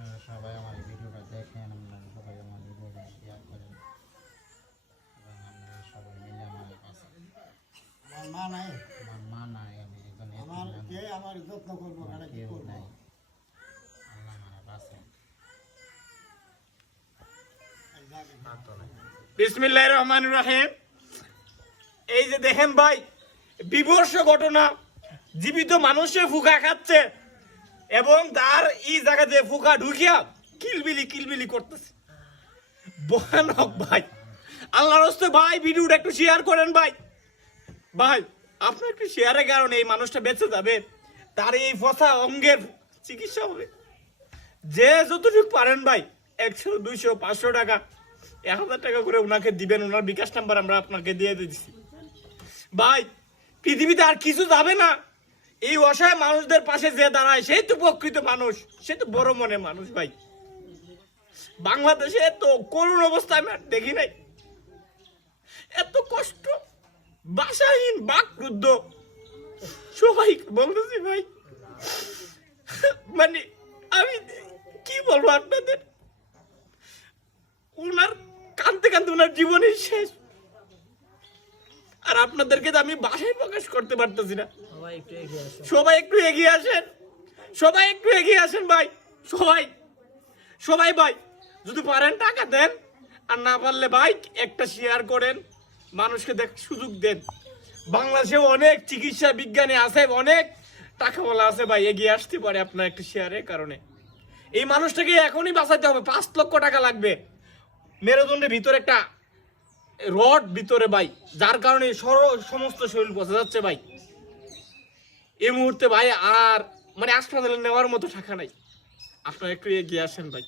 আপনারা সবাই আমার ভিডিওটা দেখেন, আপনারা সবাই আমার ভিডিওটা শেয়ার করেন এবং আপনারা সবাই মিলে আমার পাশে। আমার মা নাই, আমার মা নাই, আমি একজন আমার কে আমার যত্ন করবো, আমার কি কেউ করবো? নাই, আল্লাহ আমার পাশে। বিসমিল্লাহির রহমানির রহিম। এই যে দেখেন ভাই, বিভৎস ঘটনা, জীবিত মানুষে ফুকা খাচ্ছে এবং তার এই জায়গাতে ফুকা ঢুকিয়া কিলবিলি করতেছে। ভয়ানক ভাই, আল্লাহর রাস্তে ভাই ভিডিওটা একটু শেয়ার করেন ভাই। ভাই আপনার একটু শেয়ারের কারণে এই মানুষটা বেঁচে যাবে, তার এই ফসা অঙ্গের চিকিৎসা হবে। যে যতটুকু পারেন ভাই, 100, 200, 500 টাকা, 1000 টাকা করে ওনাকে দিবেন। ওনার বিকাশ নাম্বার আমরা আপনাকে দিয়ে দিচ্ছি ভাই। পৃথিবীতে আর কিছু যাবে না। এই অসহায় মানুষদের পাশে যে দাঁড়ায় সেই তো প্রকৃত মানুষ, সে তো বড় মনে মানুষ ভাই। বাংলাদেশে এত করুণ অবস্থা আমি আর দেখি নাই। এত কষ্ট, বাসাহীন, বাকরুদ্ধ, সবাই বলতেছি ভাই। মানে আমি কি বলবো আপনাদের, ওনার কাঁদতে কাঁদতে ওনার জীবনের শেষ। আর আপনাদেরকে তো আমি ভাষায় প্রকাশ করতে পারতেছি না। সবাই একটু এগিয়ে আসেন, সবাই একটু এগিয়ে আসেন ভাই। সবাই ভাই, যদি পারেন টাকা দেন, আর না পারলে ভাই একটা শেয়ার করেন, মানুষকে দেখ সুযোগ দেন। বাংলাদেশে অনেক চিকিৎসা বিজ্ঞানী আছে, অনেক টাকাওয়ালা আছে ভাই, এগিয়ে আসতে পারে আপনার একটা শেয়ারের কারণে। এই মানুষটাকে এখনই বাঁচাতে হবে, 5 লক্ষ টাকা লাগবে। মেরুদণ্ডের ভিতরে একটা রড ভিতরে ভাই, যার কারণে সমস্ত শরীর বসে যাচ্ছে ভাই। এই মুহূর্তে ভাই আর মানে হাসপাতালে নেওয়ার মতো টাকা নাই। আপনারা একটু এগিয়ে আসেন ভাই।